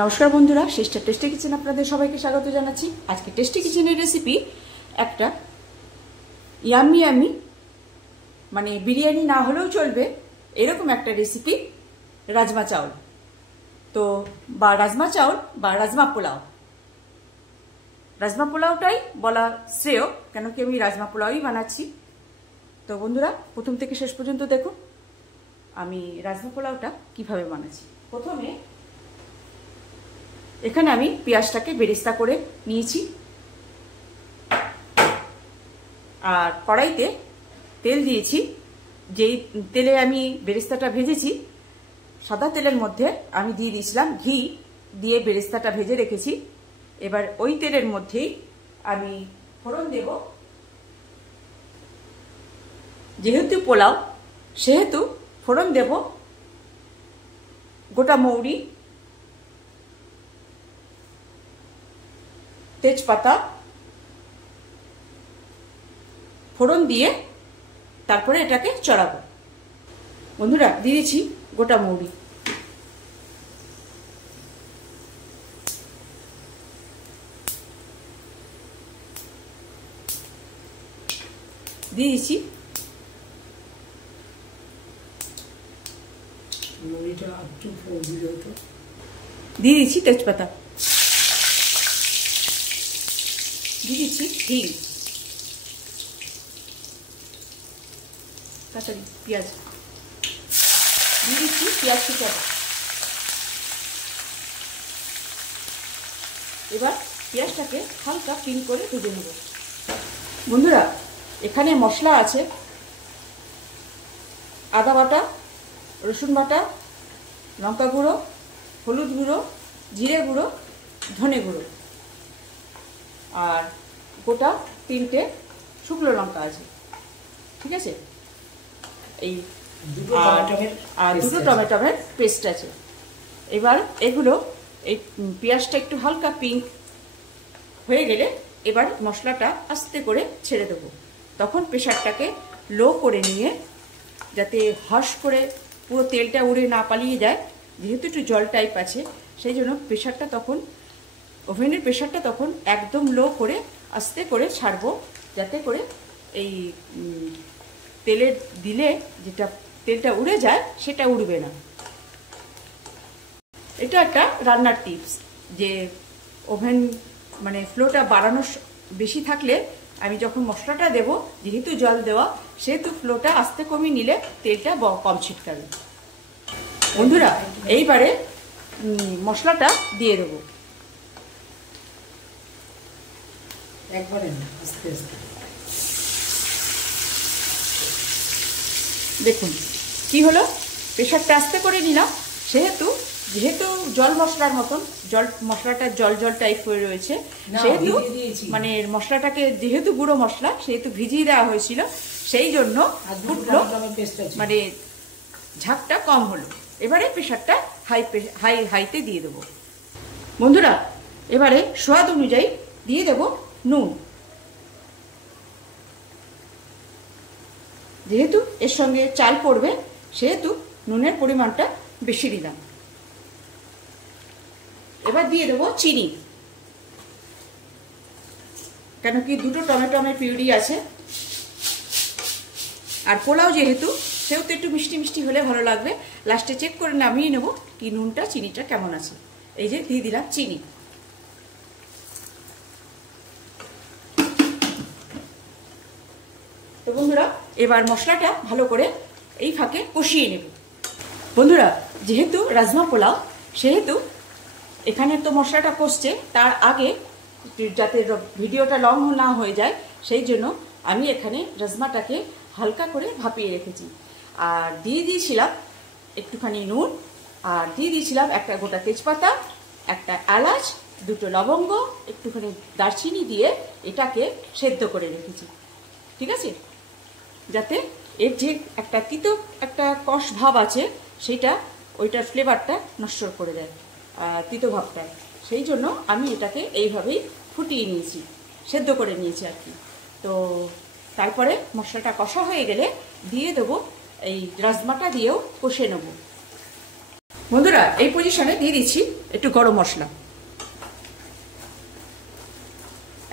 নমস্কার বন্ধুরা, sister tasty kitchen আপনাদের সবাইকে স্বাগত জানাচ্ছি। আজকে টেস্টি কিচেনের রেসিপি একটা ইয়ামি মানে বিরিয়ানি না হলেও চলবে এরকম একটা রেসিপি, রাজমা চাউল। তো বা রাজমা চাউল বা রাজমা পোলাও, রাজমা পোলাওটাই বলা শ্রেয়, কেন কি আমি রাজমা পোলাওই বানাচ্ছি। তো বন্ধুরা, প্রথম থেকে শেষ পর্যন্ত দেখুন আমি রাজমা পোলাওটা কিভাবে বানাচ্ছি। প্রথমে এখানে আমি পেঁয়াজটাকে বেরেস্তা করে নিয়েছি, আর কড়াইতে তেল দিয়েছি। যেই তেলে আমি বেরেস্তাটা ভেজেছি, সাদা তেলের মধ্যে আমি দিয়ে দিয়েছিলাম ঘি, দিয়ে বেরেস্তাটা ভেজে রেখেছি। এবার ওই তেলের মধ্যেই আমি ফোড়ন দেব। যেহেতু পোলাও সেহেতু ফোড়ন দেব গোটা মৌরি, তেজপাতা, ফোড়ন দিয়ে তারপরে এটাকে চড়াবো। বন্ধুরা, দিয়েছি গোটা মৌরি, দিয়েছি দিয়ে দিচ্ছি তেজপাতা, দিয়ে দিচ্ছি হিং, তাড়াতাড়ি পেঁয়াজ দিয়ে দিচ্ছি, পেঁয়াজ কুচি। এবার পেঁয়াজটাকে হালকা পিন করে ভেজে নেব। বন্ধুরা, এখানে মশলা আছে আদা বাটা, রসুন বাটা, লঙ্কা গুঁড়ো, হলুদ গুঁড়ো, জিরে গুঁড়ো, ধনে গুঁড়ো, আর গোটা 3টে শুকনো লঙ্কা আছে। ঠিক আছে, এই আর দুটো টমেটোর পেস্ট আছে। এবার এগুলো, এই পেঁয়াজটা একটু হালকা পিঙ্ক হয়ে গেলে এবার মশলাটা আস্তে করে ছেড়ে দেবো। তখন প্রেশারটাকে লো করে নিয়ে, যাতে হস করে পুরো তেলটা উড়ে না পালিয়ে যায়, যেহেতু একটু জল টাইপ আছে, সেই জন্য প্রেশারটা তখন, ওভেনের প্রেশারটা তখন একদম লো করে আস্তে করে ছাড়বো, যাতে করে এই তেলে দিলে যেটা তেলটা উড়ে যায় সেটা উড়বে না। এটা একটা রান্নার টিপস, যে ওভেন মানে ফ্লোটা বাড়ানো বেশি থাকলে আমি যখন মশলাটা দেব, যেহেতু জল দেওয়া সেহেতু ফ্লোটা আস্তে কমিয়ে নিলে তেলটা কম ছিটকাবে। বন্ধুরা, এইবারে মশলাটা দিয়ে দেবো একবারে, আস্তে আস্তে। দেখুন কি হলো, প্রেশারটা আস্তে করে নিলাম, যেহেতু জল মশলার মতন, মশলাটা জল টাইপ হয়ে রয়েছে, সেহেতু মানে মশলাটাকে যেহেতু গুঁড়ো মশলা সেহেতু ভিজিয়ে দেওয়া হয়েছিল, সেই জন্য ফুটলো, মানে ঝাঁকটা কম হলো। এবারে প্রেশারটা হাইতে দিয়ে দেবো। বন্ধুরা, এবারে স্বাদ অনুযায়ী দিয়ে দেব নুন। যেহেতু এর সঙ্গে চাল পড়বে সেহেতু নুনের পরিমাণটা বেশি দিলাম। এবার দিয়ে দেবো চিনি, কেন কি দুটো টমেটোমের পিউরি আছে, আর পোলাও যেহেতু সেহেতু একটু মিষ্টি মিষ্টি হলে ভালো লাগবে। লাস্টে চেক করে নামিয়ে নেব কি নুনটা চিনিটা কেমন আছে। এই যে দিয়ে দিলাম চিনি। তো বন্ধুরা, এবার মশলাটা ভালো করে এই ফাঁকে কষিয়ে নেব। বন্ধুরা, যেহেতু রাজমা পোলাও সেহেতু এখানে তো মশলাটা কষছে, তার আগে যাতে ভিডিওটা লং না হয়ে যায় সেই জন্য আমি এখানে রাজমাটাকে হালকা করে ভাপিয়ে রেখেছি, আর দিয়ে দিয়েছিলাম একটুখানি নুন, আর দিয়ে দিয়েছিলাম একটা গোটা তেজপাতা, একটা এলাচ, দুটো লবঙ্গ, একটুখানি দারচিনি দিয়ে এটাকে সেদ্ধ করে রেখেছি। ঠিক আছে, যাতে এর যে একটা তিতো একটা কষ ভাব আছে সেইটা ওইটার ফ্লেভারটা নষ্ট করে দেয়, তিতো ভাবটা। সেই জন্য আমি এটাকে এইভাবেই ফুটিয়ে নিয়েছি, সেদ্ধ করে নিয়েছি আর কি। তো তারপরে মশলাটা কষা হয়ে গেলে দিয়ে দেবো এই রাজমাটা, দিয়েও কষে নেব। বন্ধুরা এই পজিশনে দিয়ে দিচ্ছি একটু গরম মশলা,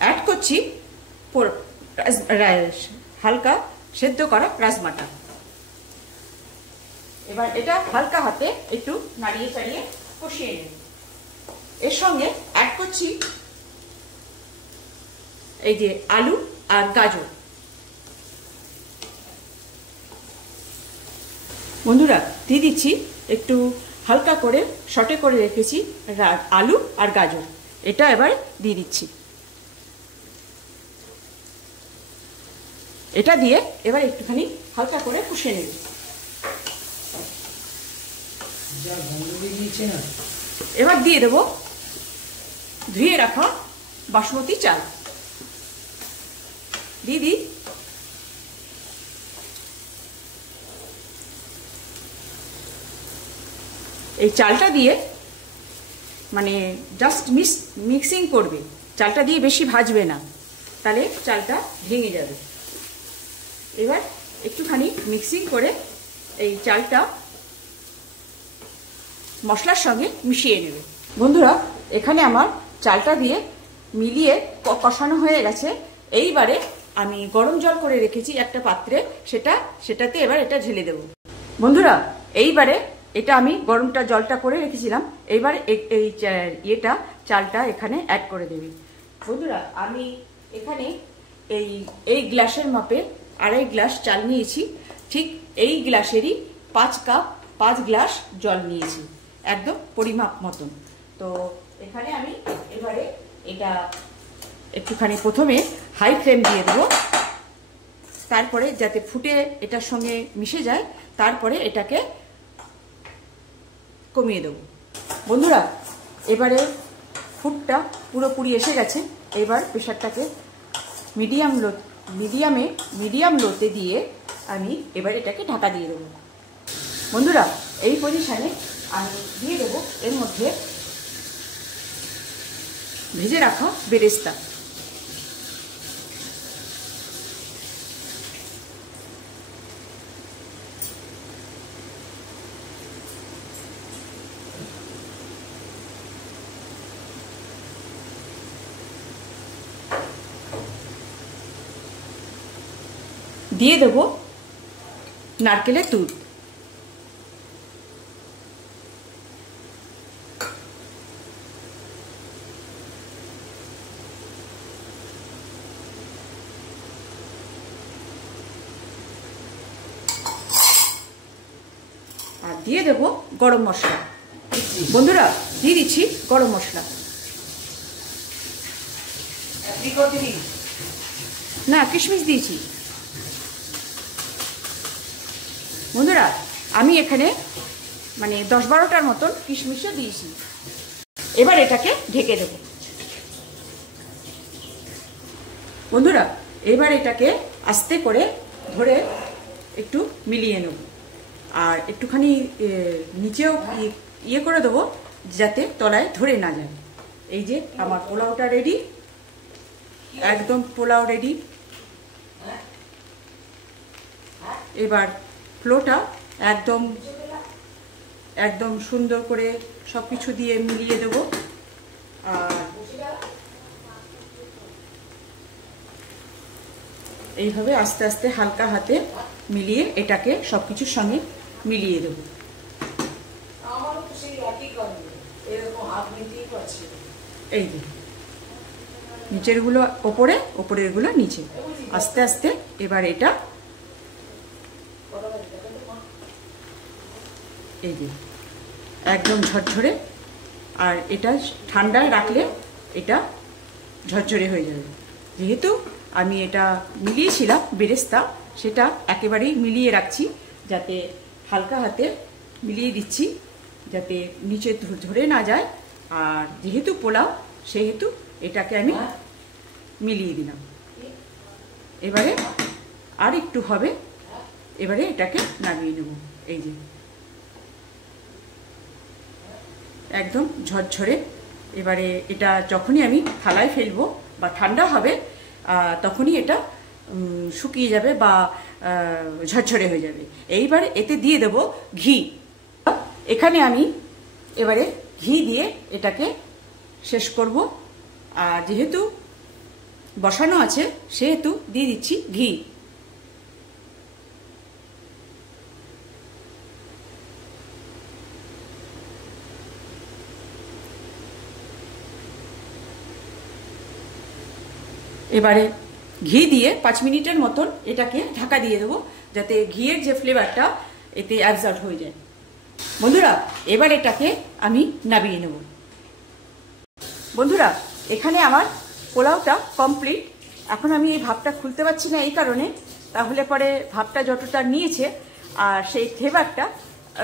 অ্যাড করছি হালকা সেদ্ধ করা রাজমাটা। এবার এটা হালকা হাতে একটু নাড়িয়ে চাড়িয়ে কষিয়ে নেব। এর সঙ্গে অ্যাড করছি এই যে আলু আর গাজর। বন্ধুরা দিয়ে দিচ্ছি একটু হালকা করে সটে করে রেখেছি আলু আর গাজর, এটা এবার দিয়ে দিচ্ছি। এটা দিয়ে এবার একটুখানি হালকা করে কষিয়ে নেব। এবার দিয়ে দেবো ধুয়ে রাখা বাসমতি চাল। দিদি এই চালটা দিয়ে মানে জাস্ট মিক্সিং করবে, চালটা দিয়ে বেশি ভাজবে না, তাহলে চালটা ভেঙে যাবে। এবার একটুখানি মিক্সিং করে এই চালটা মশলার সঙ্গে মিশিয়ে নেবে। বন্ধুরা এখানে আমার চালটা দিয়ে মিলিয়ে কষানো হয়ে গেছে। এইবারে আমি গরম জল করে রেখেছি একটা পাত্রে, সেটাতে এবার এটা ঢেলে দেব। বন্ধুরা এইবারে এটা আমি গরমটা জলটা করে রেখেছিলাম, এইবার এই চালটা এখানে অ্যাড করে দেবে। বন্ধুরা আমি এখানে এই গ্লাসের মাপে 2.5 গ্লাস চাল নিয়েছি, ঠিক এই গ্লাসেরই 5 গ্লাস জল নিয়েছি, একদম পরিমাপ মতন। তো এখানে আমি এবারে এটা একটুখানি প্রথমে হাই ফ্লেম দিয়ে দেবো, তারপরে যাতে ফুটে এটার সঙ্গে মিশে যায়, তারপরে এটাকে কমিয়ে দেবো। বন্ধুরা এবারে ফুটটা পুরোপুরি এসে গেছে। এবার প্রেশারটাকে মিডিয়াম লোতে দিয়ে আমি এবার এটাকে ঢাকা দিয়ে দেবো। বন্ধুরা এই পজিশনে আমি দিয়ে দেবো এর মধ্যে ভেজে রাখা বেরেস্তা। দিয়ে দেবো নারকেলের দুধ। আর দিয়ে দেবো গরম মশলা। বন্ধুরা দিয়ে দিচ্ছি গরম মশলা। না কিশমিশ দিয়েছি। বন্ধুরা আমি এখানে মানে 10-12টার মতন কিশমিশও দিয়েছি। এবার এটাকে ঢেকে দেব। বন্ধুরা এবার এটাকে আস্তে করে ধরে একটু মিলিয়ে নেব, আর একটুখানি নিচেও ইয়ে করে দেবো যাতে তলায় ধরে না যায়। এই যে আমার পোলাওটা রেডি, একদম পোলাও রেডি। এবার ফ্লোটা একদম সুন্দর করে সব কিছু দিয়ে মিলিয়ে দেব। আর এইভাবে আস্তে আস্তে হালকা হাতে মিলিয়ে এটাকে সব কিছুর সঙ্গে মিলিয়ে দেব। এই যে নিচেরগুলো ওপরে, ওপরেরগুলো নিচে, আস্তে আস্তে এবার এটা এই যে একদম ঝরঝরে। আর এটা ঠান্ডায় রাখলে এটা ঝরঝরে হয়ে যাবে। যেহেতু আমি এটা মিলিয়েছিলাম বেরেস্তা, সেটা একেবারেই মিলিয়ে রাখছি, যাতে হালকা হাতে মিলিয়ে দিচ্ছি যাতে নিচে ধরে না যায়। আর যেহেতু পোলাও সেহেতু এটাকে আমি মিলিয়ে দিলাম। এবারে আর একটু হবে, এবারে এটাকে নামিয়ে নেব। এই যে একদম ঝরঝরে। এবারে এটা যখনই আমি থালায় ফেলবো বা ঠান্ডা হবে তখনই এটা শুকিয়ে যাবে বা ঝরঝরে হয়ে যাবে। এইবার এতে দিয়ে দেব ঘি। এখানে আমি এবারে ঘি দিয়ে এটাকে শেষ করব। আর যেহেতু বসানো আছে সেহেতু দিয়ে দিচ্ছি ঘি। এবারে ঘি দিয়ে 5 মিনিটের মতন এটাকে ঢাকা দিয়ে দেবো, যাতে ঘিয়ের যে ফ্লেভারটা এতে অ্যাবজর্ব হয়ে যায়। বন্ধুরা এবার এটাকে আমি নামিয়ে নেব। বন্ধুরা এখানে আমার পোলাওটা কমপ্লিট। এখন আমি এই ভাপটা খুলতে পারছি না এই কারণে, তাহলে পরে ভাপটা যতটা নিয়েছে আর সেই ফ্লেভারটা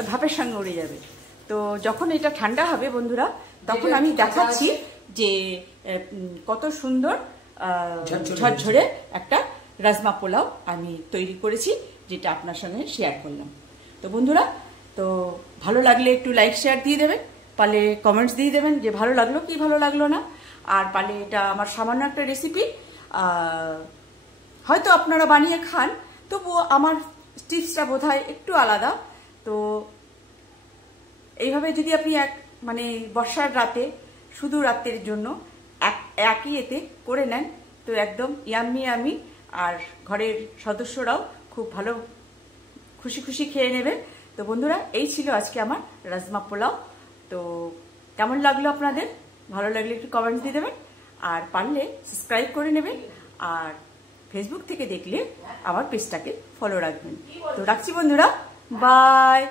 ভাপের সঙ্গে উড়ে যাবে। তো যখন এটা ঠান্ডা হবে বন্ধুরা, তখন আমি দেখাচ্ছি যে কত সুন্দর ঝরঝরে একটা রাজমা পোলাও আমি তৈরি করেছি, যেটা আপনার সঙ্গে শেয়ার করলাম। তো বন্ধুরা, তো ভালো লাগলে একটু লাইক শেয়ার দিয়ে দেবেন, পারলে কমেন্টস দিয়ে দেবেন যে ভালো লাগলো কি ভালো লাগলো না। আর পারলে এটা আমার সামান্য একটা রেসিপি, হয়তো আপনারা বানিয়ে খান, তবুও আমার টিপসটা বোধহয় একটু আলাদা। তো এইভাবে যদি আপনি মানে বর্ষার রাতে শুধু রাতের জন্য একই এতে করে নেন, তো একদম ইয়াম্মি ইয়াম্মি, আর ঘরের সদস্যরাও খুব ভালো খুশি খুশি খেয়ে নেবে। তো বন্ধুরা এই ছিল আজকে আমার রাজমা পোলাও। তো কেমন লাগলো আপনাদের? ভালো লাগলে একটু কমেন্ট দিয়ে দেবেন, আর পারলে সাবস্ক্রাইব করে নেবেন, আর ফেসবুক থেকে দেখলে আমার পেজটাকে ফলো রাখবেন। তো রাখছি বন্ধুরা, বাই।